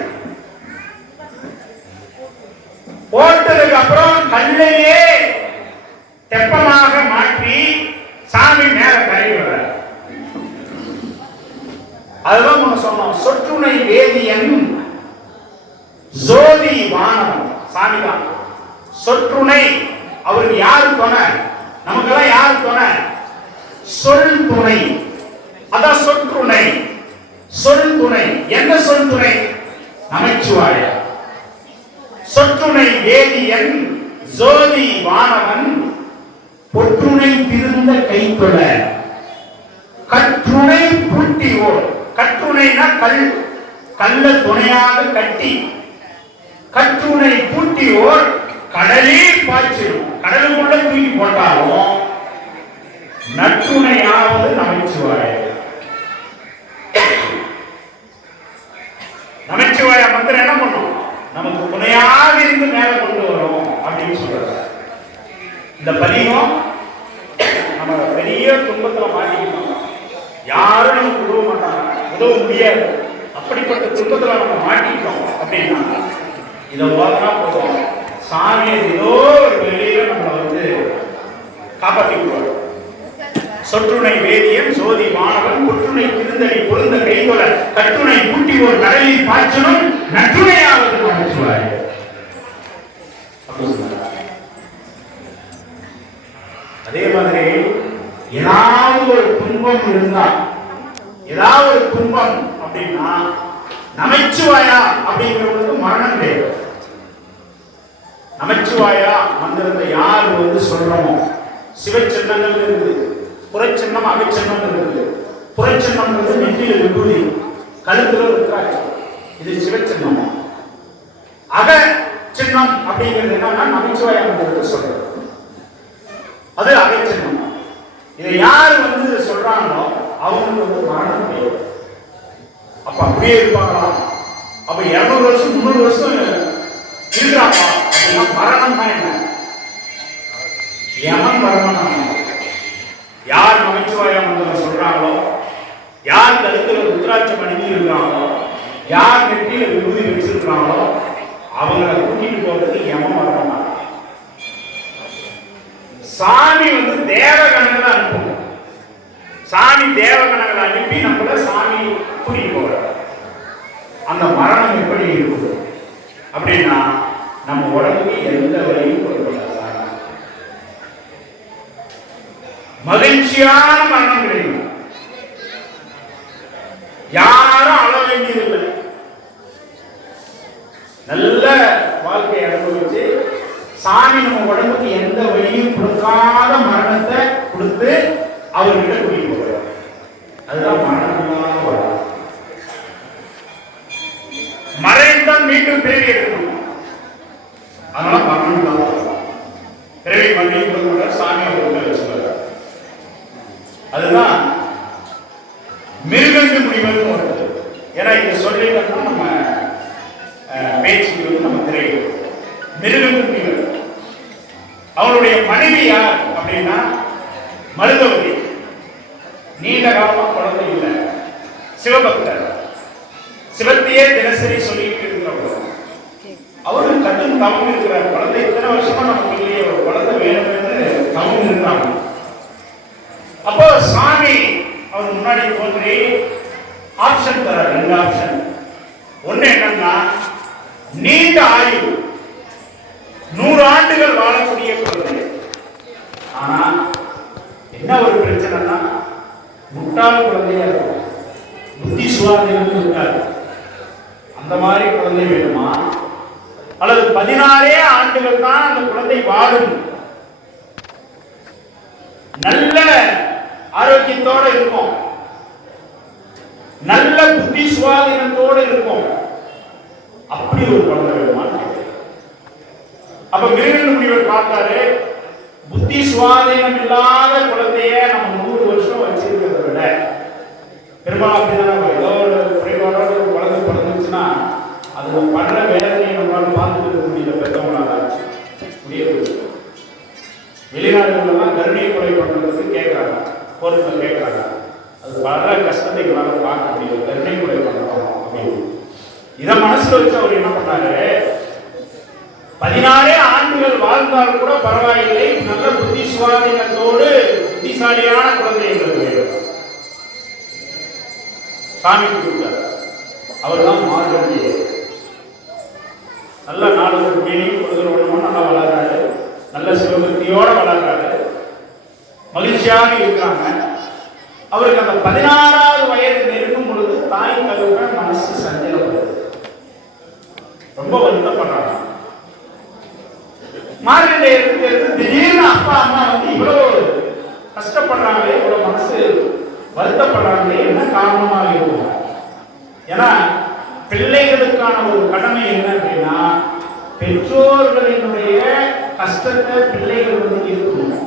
போட்டதுக்கு அப்புறம் கல்லையே தெப்பமாக மாற்றி சாமி மேல கரை வர. அதுதான் நம்ம சொன்னோம், சொற்றுணை வேதியன் ஜோதி வானவன் சாமி தான். சொற்றுணை அவருக்கு யாரு துணை? நமக்கெல்லாம் யாரு துணை? சொல் துணை. அதான் சொற்றுணை. சொல் துணை. என்ன சொல் துணை? நமச்சிவாய. சொற்றுணை வேதியன் ஜோதி வானவன் பொற்றுணை திருந்த கைத்தொட கற்றுணை பூட்டிவோர். கற்றுணைனா கல், கல்ல துணையாக கட்டி கற்றுணை பூட்டிவோர் கடலில் பாய்ச்சிடும். கடலுக்குள்ள தூக்கி போட்டாலும் நற்றுணையாவது நமச்சிவாய. நமச்சிவாய மந்திரம் என்ன பண்ணும்? நமக்கு துணையாக இருந்து மேல கொண்டு வரும் அப்படின்னு சொல்றாரு. இந்த பதிகம் நம்ம பெரிய துன்பத்துல மாட்டிக்கணும். யாரும் நமக்கு உதவ மாட்டாங்க, உதவ முடியாது. அப்படிப்பட்ட துன்பத்துல நம்ம மாட்டிக்கிட்டோம் அப்படின்னா இதை ஓதனா போதும், சாமி ஏதோ ஒரு வெளியில நம்மளை வந்து காப்பாற்றி விடுவார். சொற்றுணை வேதியன் சோதி மாணவன் புற்றுணை திருந்தடி பொருந்த கைகொல கட்டுணை பூட்டி ஒரு கடலில் பாய்ச்சனும் நற்றுணையாவது நமச்சிவாய. அதே மாதிரி ஏதாவது ஒரு துன்பம் இருந்தா, ஏதாவது ஒரு துன்பம் அப்படின்னா நமச்சிவாயா அப்படிங்கிறது மரணம் கிடையாது. நமச்சிவாயா மந்திரத்தை யார் வந்து சொல்றோமோ, சிவச்சின்னங்கள் இருக்குது, புறச்சின்னம் அகச்சின்னம் இருக்குது. புறச்சின்னம் நெற்றியில் விபூதி, கழுத்துல ருத்ராட்சம், இது சிவச்சின்னம். அக சின்னம் அப்படிங்கிறது என்னன்னா நமச்சிவாயா மந்திரத்தை சொல்றது, அது அகச்சின்னம். இதை யார் வந்து சொல்றாங்களோ அவங்களுக்கு வந்து மரணம் கிடையாது. அப்ப அப்படியே இருப்பாங்களா? அப்ப 200 வருஷம் 300 வருஷம் இருக்கிறாங்க அப்படின்னா மரணம்னா என்ன? யமன் மரணம். யார் நமச்சிவாய மந்திரம் சொல்றாங்களோ, யார் கழுத்துல ருத்ராட்சம் அணிஞ்சு இருக்கிறாங்களோ, யார் நெற்றியில விபூதி வச்சிருக்கிறாங்களோ அவங்களை கூட்டிட்டு போறதுக்கு யமன் மரணம். சாமி வந்து தேவகணங்களை அனுப்பும். சாமி தேவகணங்களை அனுப்பி நம்மள சாமி கூட்டிட்டு போறார். அந்த மரணம் எப்படி இருக்குது அப்படின்னா நம்ம உடம்புக்கு எந்த வழியும் கொடுக்கல. மகிழ்ச்சியான மரணம் கிடைக்கும். யாரும் அழ வேண்டியதில்லை. நல்ல வாழ்க்கையை அனுபவிச்சு சாமி நம்ம உடம்புக்கு எந்த வழியும் கொடுக்காத மரணத்தை கொடுத்து அவர்கிட்ட கூட்டிட்டு போகிறார். அதுதான் மரணமான வரம். மறைந்தான் மீண்டும் பிறவி எடுக்கணும். அதனால மரணம் தான் பிறவி பண்ணி சாமி அவர்கிட்ட வச்சுக்கிறார். அதுதான் மிருகண்டு முனிவர் வருது. ஏன்னா இதை சொல்லிட்டோம்னா நம்ம பேச்சுக்கு வந்து நம்ம தெரியும். மிருகண்டு முனிவர் அவருடைய மனைவி யார் அப்படின்னா மருதவதி. நீண்ட காலமா குழந்தை இல்லை, சிவபக்தர், சிவத்தையே தினசரி சொல்லிட்டு இருக்கிறவர். அவரும் கட்டும் தவம் இருக்கிறார். குழந்தை இத்தனை வருஷமா நமக்கு இல்லையே, ஒரு குழந்தை வேணும்னு தவம் இருந்தாங்க. அப்போ சாமி அவர் முன்னாடி தோன்றி ஆப்ஷன் தரார். 2 ஆப்ஷன். ஒண்ணு என்னன்னா, நீண்ட ஆயுள் 100 ஆண்டுகள் வாழக்கூடிய குழந்தை. ஆனா என்ன ஒரு பிரச்சனைனா, முட்டாள் குழந்தையா இருக்கும், புத்தி சுவாதீனம் இருக்காது. அந்த மாதிரி குழந்தை வேணுமா, அல்லது 16 ஆண்டுகள் தான் அந்த குழந்தை வாழும், நல்ல ஆரோக்கியத்தோட இருக்கும், நல்ல புத்தி சுவாதீனத்தோட இருக்கும், அப்படி ஒரு குழந்தை வேணுமா? அப்ப மிருகண்டு முனிவர் பார்த்தாரு, புத்தி சுவாதீனம் இல்லாத குழந்தைய நம்ம 100 வருஷம் வச்சிருக்கிறத விட, பெரும்பாலும் அப்படிதான் ஏதோ ஒரு குறைபாடோட ஒரு குழந்தை பிறந்துச்சுன்னா அதுல படுற வேதனையை நம்மளால பார்த்துட்டு இருக்க முடியல. பெற்றவங்களால முடியாது. வெளிநாடுகள்லாம் கருணை கொலை பண்றதுக்கு கேட்கறாங்க, பொறுப்பை கேட்கறாங்க. அது படுற கஷ்டத்தை எங்களால பார்க்க முடியும், கருணை கொலை பண்றோம் அப்படின்னு. இதை மனசுல வச்சு அவர் என்ன பண்ணாரு, 16 ஆண்டுகள் வாழ்ந்தால் கூட பரவாயில்லை, நல்ல புத்தி சுவாதீனத்தோடு புத்திசாலியான குழந்தை எங்களுக்கு சாமி கொடுத்தார். அவர் தான் மார்கண்டேயர். நல்ல 4 குடியையும் கொடுக்கிறோம், நல்லா வளர்றாரு, நல்ல சிவபக்தியோட வளர்றாரு, மகிழ்ச்சியாக இருக்கிறாங்க. அவருக்கு அந்த 16வது வயது நெருங்கும் பொழுது தாய் தகவல மனசு சஞ்சலப்படுது, ரொம்ப வருத்தப்படுறாங்க. மார்கண்டேயருக்கு திடீர்னு அப்பா அம்மா வந்து இவ்வளவு கஷ்டப்படுறாங்களே, இவ்வளவு மனசு வருத்தப்படுறாங்களே, என்ன காரணமாக இருக்கும்? ஏன்னா பிள்ளைகளுக்கான ஒரு கடமை என்ன அப்படின்னா, பெற்றோர்களினுடைய கஷ்டத்தை பிள்ளைகள் வந்து இருக்கணும்,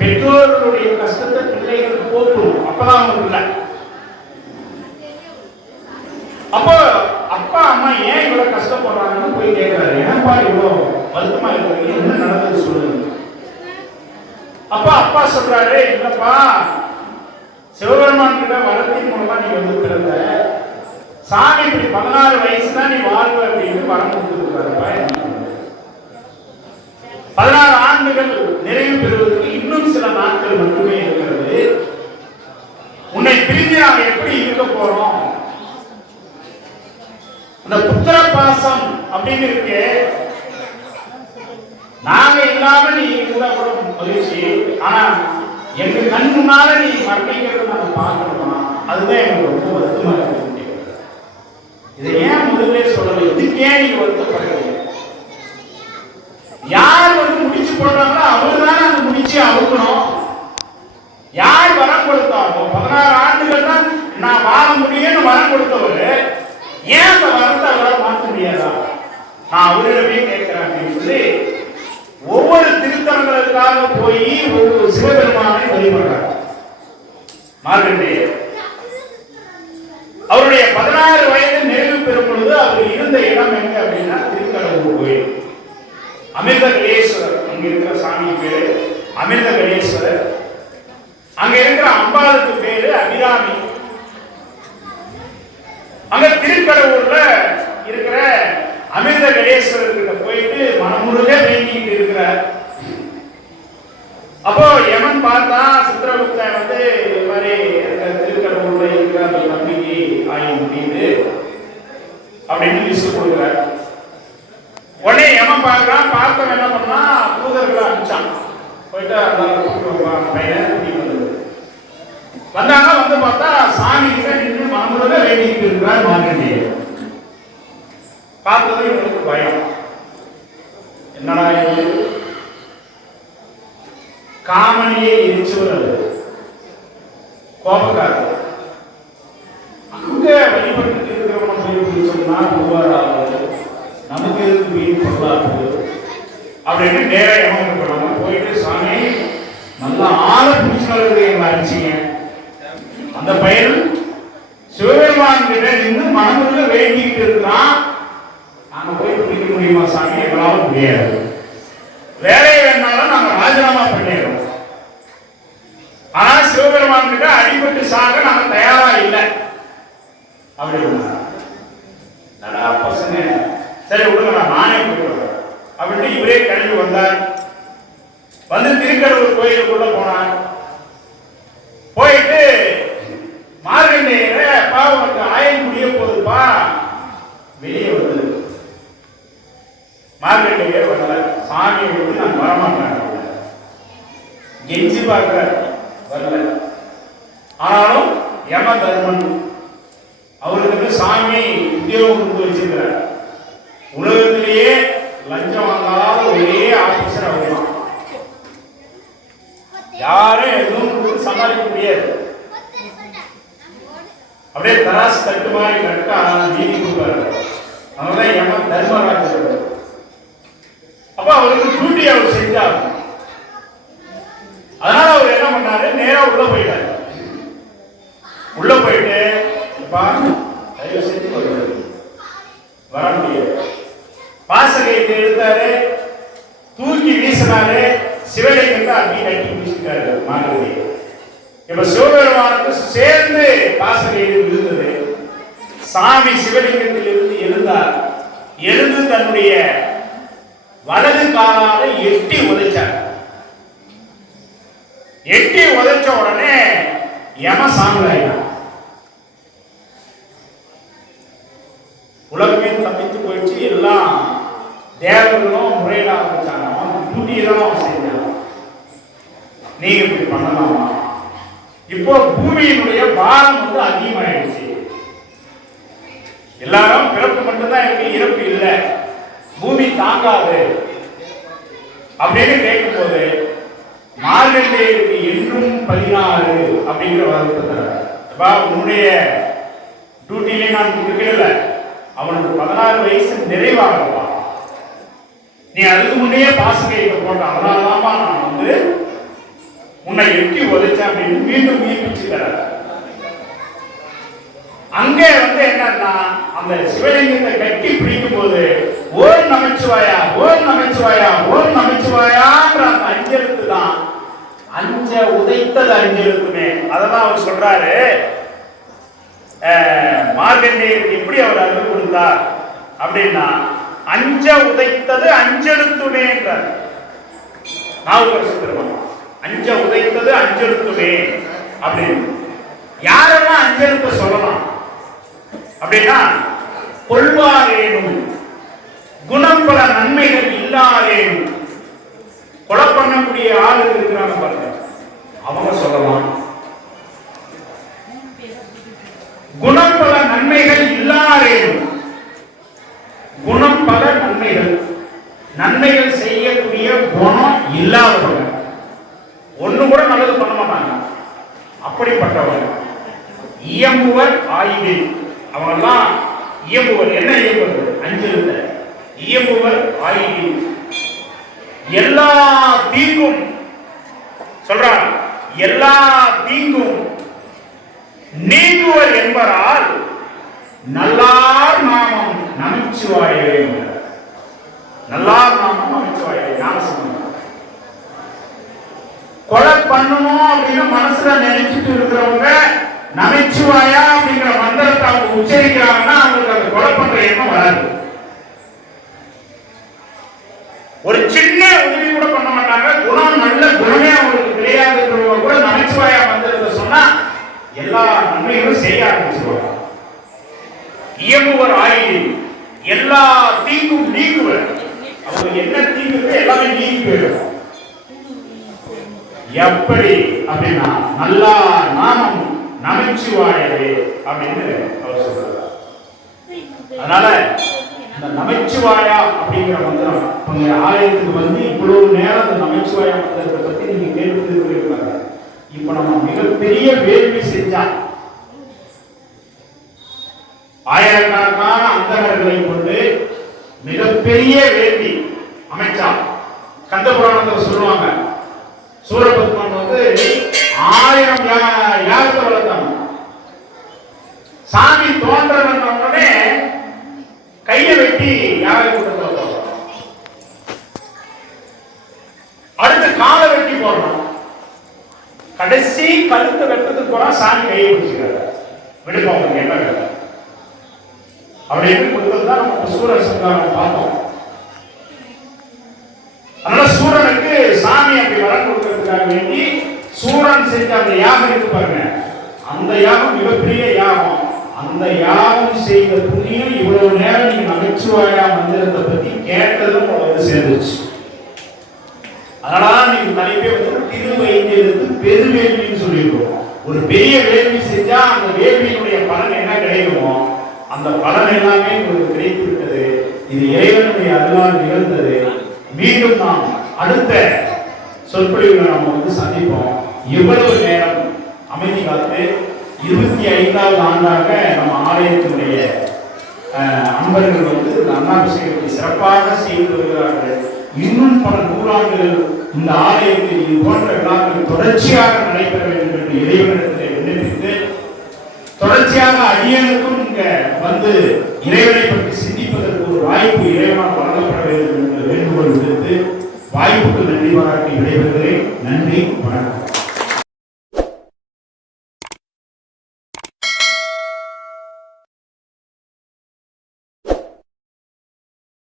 பெற்றோர்களுடைய கஷ்டத்தை பிள்ளைகள் போக்கணும், அப்பதான் அவங்க இல்லை. அப்போ அப்பா அம்மா ஏன் இவ்வளவு கஷ்டப்படுறாங்கன்னு போய் கேட்கிறாரு. ஏன்பா இவ்வளவு வருத்தமா இருக்கிறீங்க, என்ன நடந்தது சொல்லுங்க. அப்பா அப்பா சொல்றாரு, இல்லப்பா சிவபெருமான் கிட்ட வரத்தின் மூலமா நீ வந்து பிறந்த, சாமி இப்படி 16 வயசு தான் நீ வாழ்வ அப்படின்னு வரம் கொடுத்துருக்காருப்பா. 16 ஆண்டுகள் நிறைவு பெறுவதற்கு இன்னும் சில நாட்கள் மட்டுமே இருக்கிறது. உன்னை பிரிந்து நாங்கள் எப்படி இருக்க போறோம்? அந்த புத்திர பாசம் அப்படின்னு இருக்கு, நாங்க இல்லாம நீ இருந்தா கூட மகிழ்ச்சி, ஆனா எங்க கண் முன்னால நீ மரணிக்கிறத நாங்க பார்க்கணுமா? அதுதான் எங்களுக்கு ரொம்ப வருத்தமா இருக்கு. இதை ஏன் முதல்ல சொல்லல? இதுக்கு ஏன் நீங்க வருத்தப்படுறீங்க? யார் வந்து முடிச்சு போடுறாங்களோ அவருதானே அந்த முடிச்சு அவுக்கணும். யார் வரம் கொடுத்தாரோ 16 ஆண்டுகள் தான் நான் வாழ முடியும்னு வரம் கொடுத்தவர், ஏன் அந்த வரத்தை அவரால் மாற்ற முடியாதா? நான் அவரிடமே கேட்கிறேன் அப்படின்னு சொல்லி ஒவ்வொரு திருத்தலங்களுக்காக போய் ஒவ்வொரு சிவபெருமானை வழிபடுறார் மார்கண்டேயர். அவருடைய 16 வயது நிறைவு பெறும் பொழுது அவர் இருந்த இடம் எங்க அப்படின்னா திருக்கடவுர் கோயில். அமிர்தகடேஸ்வரர் அங்க இருக்கிற சாமி பேரு அமிர்தகடேஸ்வரர். அங்க இருக்கிற அம்பாளுக்கு பேரு அபிராமி. அங்க திருக்கடவுர்ல இருக்கிற அமிர்தகடேஸ்வரர் கிட்ட போயிட்டு மனமுருக வேண்டிட்டு இருக்கிறார். அப்போ யமன் பார்த்தா சித்திரகுப்தன் வந்து இது மாதிரி திருக்கடவுர்ல இருக்கிற அந்த நம்பிக்கை ஆகி முடியுது அப்படின்னு லிஸ்ட் கொடுக்குறார். உடனே யமன் பார்க்கிறான். பார்த்தவன் என்ன பண்ணா, தூதர்களை அனுப்பிச்சான், போயிட்டு அந்த பையனை கூட்டிட்டு வந்தது. வந்தாங்க. வந்து பார்த்தா சாமி கிட்ட நின்று மனமுருக வேண்டிட்டு இருக்கிறார் மார்கண்டேயர். பார்த்ததும் இவனுக்கு பயம், என்னடா இது காமனியே எரிச்சவர் கோபக்காரர். அங்க வழிபட்டு இருக்கிறவன போய் சொன்னா ரூபாய் நமக்கு எதுக்கு வீண் பொருளாது அப்படின்னு நேரா எவங்க போனாங்க. போயிட்டு சாமி நல்லா ஆள பிடிச்சவர்கள் எங்களை அடிச்சிங்க. அந்த பையன் சிவபெருமான் கிட்ட நின்று மனமுள்ள வேண்டிக்கிட்டு இருக்கிறான். நாங்க போய் பிடிக்க முடியுமா சாமி? எங்களால முடியாது. வேலையை வேணாலும் நாங்க ராஜினாமா பண்ணிடுறோம். ஆனா சிவபெருமான் கிட்ட அடிபட்டு சாக நாங்க தயாரா இல்லை அப்படின்னா பசங்க சரி விடுங்க நானே போயிடுவேன் அப்படின்னு இவரே கிளம்பி வந்தார். வந்து திருக்கடவுர் கோயிலுக்குள்ள போனார். போயிட்டு மார்கண்டேயரை அப்பா உனக்கு ஆயுள் முடிய போகுதுப்பா வெளியே வந்து மார்கண்டேயர் வரல. சாமியை வந்து நான் வரமாட்டேன் கெஞ்சி பார்க்கிற வரல. ஆனாலும் யம தர்மன் அவருக்கு சாமி உத்தியோகம் கொடுத்து வச்சிருக்கிறார். உலகத்திலேயே லஞ்சம் வாங்காத ஒரே ஆபீசர் அவர்தான். யாரும் எதுவும் சமாளிக்க முடியாது. அப்படியே தராசு தட்டு மாதிரி கரெக்டா நீதி கொடுப்பாரு. அதனால யம தர்மராஜ். அப்ப அவருக்கு டியூட்டி அவர் செஞ்சார். அதனால அவர் என்ன பண்ணாரு, நேரா உள்ள போயிட்டாரு. உள்ள போயிட்டு தயவு செஞ்சு வர முடியாது. பாசகையை எடுத்தாரு, தூக்கி வீசினாரு. சிவலிங்கத்தை அப்படி கட்டி வீசிட்டாரு மாணவி. இப்ப சிவபெருமானுக்கு சேர்ந்து பாசகையில் இருந்தது. சாமி சிவலிங்கத்தில் இருந்து எழுந்தார். எழுந்து தன்னுடைய வலது காலால எட்டி உதைச்சார். எட்டி உதைச்ச உடனே யம சாம்பலாயினார். உலகமே தப்பித்து போயிடுச்சு. எல்லாம் தேவர்களும் முறையிட ஆரம்பிச்சாங்க. டியூட்டியெல்லாம் செஞ்சாங்க. நீங்க இப்படி பண்ணலாமா? இப்போ பூமியினுடைய பாரம் வந்து அதிகமாயிடுச்சு. எல்லாரும் பிறப்பு மட்டும்தான் இருக்கு, இறப்பு இல்லை. பூமி தாங்காது அப்படின்னு கேட்கும் போது மார்கண்டேயருக்கு என்றும் 16 அப்படிங்கிற வார்த்தை உன்னுடைய டியூட்டிலே நான் கொடுக்கல. அவனுக்கு 16 வயசு நிறைவாகலாம். நீ அதுக்கு முன்னே பாசகையை போட்ட. அதனாலதான் நான் வந்து உன்னை எட்டி உதைச்சேன் அப்படின்னு மீண்டும் உயிர்ப்பிச்சு தர. அங்கே வந்து என்னன்னா அந்த சிவலிங்கத்தை கட்டி பிடிக்கும் போது ஓம் நமச்சிவாயா ஓம் நமச்சிவாயா ஓம் நமச்சிவாயான்ற அந்த அஞ்செழுத்து தான் அஞ்ச உதைத்தது அஞ்செழுத்துமே. அதான் அவர் சொல்றாரு, மார்கண்டேயருக்கு எப்படி அவர் அருள் கொடுத்தார் அப்படின்னா அஞ்ச உதைத்தது அஞ்செழுத்துமே என்றார். அஞ்ச உதைத்தது அஞ்செழுத்துமே அப்படின்னு யாரெல்லாம் அஞ்செழுத்த சொல்லலாம் அப்படின்னா கொள்வாரேனும் குணம் பல நன்மைகள் இல்லாதேனும். கொலை பண்ணக்கூடிய ஆள் இருக்கிறாங்க பாருங்க, அவங்க சொல்லலாம். குணம் பல நன்மைகள் இல்லாதேனும். குணம் பல நன்மைகள், நன்மைகள் செய்யக்கூடிய குணம் இல்லாதவங்க, ஒண்ணு கூட நல்லது பண்ண மாட்டாங்க, அப்படிப்பட்டவங்க. இயம்புவர் ஆய்வில், அவங்கெல்லாம் இயம்புவர். என்ன இயம்புவது? அஞ்சிருந்த இயம்புவர் ஆய்வில் எல்லா தீங்கும் சொல்றார், எல்லா தீங்கும் நீங்குவர் என்பதால் நல்லார் நாமம் நமச்சிவாயவே. நல்லார் நாமம் நமச்சிவாயவே. கொலை பண்ணணும் அப்படின்னு மனசுல நினைச்சிட்டு இருக்கிறவங்க நமச்சிவாயா அப்படிங்கிற மந்திரத்தை அவங்க உச்சரிக்கிறாங்கன்னா அவங்களுக்கு அந்த கொலை பண்ற எண்ணம் வராது. ஒரு சின்ன உதவி கூட பண்ண மாட்டாங்க. குணம் நல்ல குணமே அவங்களுக்கு கிடையாதுன்றவங்க கூட நமச்சிவாயா மந்திரத்தை சொன்னா எல்லா நன்மைகளும் செய்ய ஆரம்பிச்சிருவாங்க. இயம்புவர் ஆயில் எல்லா தீங்கும் நீக்குவர். அவங்க என்ன தீங்கு எல்லாமே நீக்கி போயிடும். எப்படி அப்படின்னா நல்லா நாமம் நமச்சிவாயவே அப்படின்னு அவர் சொல்றார். அதனால இந்த நமச்சிவாயா அப்படிங்கிற மந்திரம் உங்க ஆலயத்துக்கு வந்து இவ்வளவு நேரம் அந்த நமச்சிவாயா மந்திரத்தை பத்தி நீங்க கேட்டுருக்காங்க. இப்ப நம்ம மிகப்பெரிய வேள்வி செஞ்சா ஆயிரக்கணக்கான அந்தகர்களை கொண்டு மிகப்பெரிய வேள்வி அமைச்சா. கந்த புராணத்தில் சொல்லுவாங்க, சூரபத்மன் வந்து 1000 யாகத்தை வளர்த்தாங்க. சாமி தோன்றவனே கையை வெட்டி யாக கூட்டத்தை அடுத்து காலை வெட்டி போடணும். கடைசி கழுத்தை வெட்டத்துக்கு போனா சாமி கையை பிடிச்சிக்கிறார். விடுப்பாங்க என்ன வேலை அப்படி எப்படி கொடுத்தது தான் நம்ம சூர சங்காரம் பார்த்தோம். அதனால சூரனுக்கு சாமி அப்படி வரம் கொடுக்கறதுக்காக வேண்டி சூரன் செஞ்ச அந்த யாகம் இருக்கு பாருங்க, அந்த யாகம் மிகப்பெரிய யாகம். அந்த யாகம் செய்த புண்ணியம் இவ்வளவு நேரம் நீங்க நமச்சிவாயா மந்திரத்தை பத்தி கேட்டதும் உங்களுக்கு சேர்ந்துச்சு. அதனால நீங்க நிறைய பேர் வந்து திருவைத்தியருக்கு பெருவேள்வின்னு சொல்லியிருக்கோம். ஒரு பெரிய வேள்வி செஞ்சா அந்த வேள்வியினுடைய பலன் என்ன கிடைக்குமோ அந்த பலன் எல்லாமே உங்களுக்கு கிடைத்து விட்டது. இது இறைவனுடைய அருளால் நிகழ்ந்தது. மீண்டும் நாம் அடுத்த சொற்பொழிவுகளை நாம் வந்து சந்திப்போம். இவ்வளவு நேரம் அமைதி காத்து 25வது ஆண்டாக நம்ம ஆலயத்தினுடைய அன்பர்கள் வந்து அன்னாபிஷேகத்தை சிறப்பாக செய்து வருகிறார்கள். இன்னும் பல நூறாண்டுகள் இந்த ஆலயத்தில் இது போன்ற விழாக்கள் தொடர்ச்சியாக நடைபெற வேண்டும் என்று இறைவனிடத்தில் விண்ணப்பித்து, தொடர்ச்சியாக அடியனுக்கும் இங்க வந்து இறைவனை பற்றி சிந்திப்பதற்கு ஒரு வாய்ப்பு இறைவனால் வழங்கப்பட வேண்டும் என்று வேண்டுகோள் விடுத்து வாய்ப்புக்கு நன்றி பாராட்டி விடைபெறுகிறேன். நன்றி, வணக்கம்.